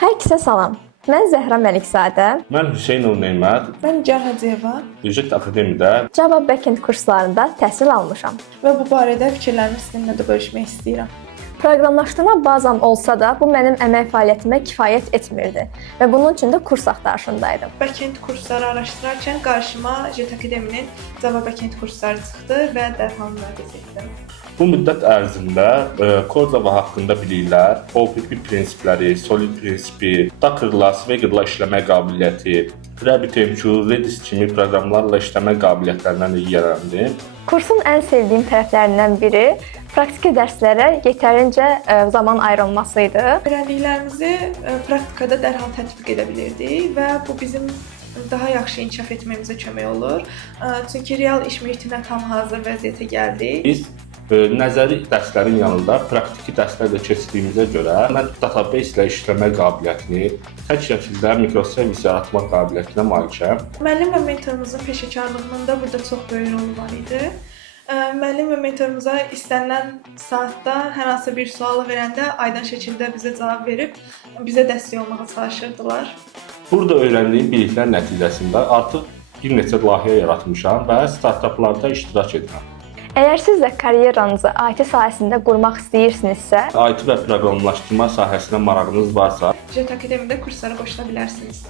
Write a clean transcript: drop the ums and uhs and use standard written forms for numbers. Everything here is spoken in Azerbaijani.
Hər kəsə salam. Mən Zəhra Məlikzadə. Mən Hüseynov Neymət, Mən Nigar Hacıyeva Ücret Akademiyada Java Backend kurslarında təhsil almışam. və bu barədə fikirlərimi sizinlə də bölüşmək istəyirəm. Proqramlaşdırma bazam olsa da, bu mənim əmək fəaliyyətimə kifayət etmirdi və bunun üçün də kurs axtarışındaydım. Backend kursları araşdırarkən qarşıma Jet Akademinin Java Backend kursları çıxdı və dərhal müraciət etdim. bu müddət ərzində Core Java haqqında biliklər, OPP prinsipləri, Solid prinsipi, Docker'la, Swagger'la işləmə qabiliyyəti, RabbitMQ, Redis kimi proqramlarla işləmə qabiliyyətlərindən yiyələndim. Kursun ən sevdiyim tərəflərindən biri praktiki dərslərə yetərincə zaman ayrılması idi. Öyrəndiklərimizi praktikada dərhal tətbiq edə bilirdik və bu bizim daha yaxşı inkişaf etməyimizə kömək olur. Çünki real iş mühitinə tam hazır vəziyyətə gəldik. Biz nəzəri dərslərin yanında praktiki dərslər də keçdiyimizə görə mən database ilə işləmə qabiliyyətini, tək şəkildə mikroservis yaratma qabiliyyətinə malikəm. Müəllim və mentorumuzun peşəkarlığının da burada çox böyük rolu var idi. Müəllim və mentorumuza istənilən saatda hər hansı bir sualı verəndə aydın şəkildə bizə cavab verib bizə dəstək olmağa çalışırdılar. Burada öyrəndiyim biliklər nəticəsində artıq bir neçə layihə yaratmışam və startaplarda iştirak edirəm. Əgər siz də karyeranızı IT sahəsində qurmaq istəyirsinizsə, IT və proqramlaşdırma sahəsinə marağınız varsa, Jet Akademiyada kurslara qoşula bilərsiniz.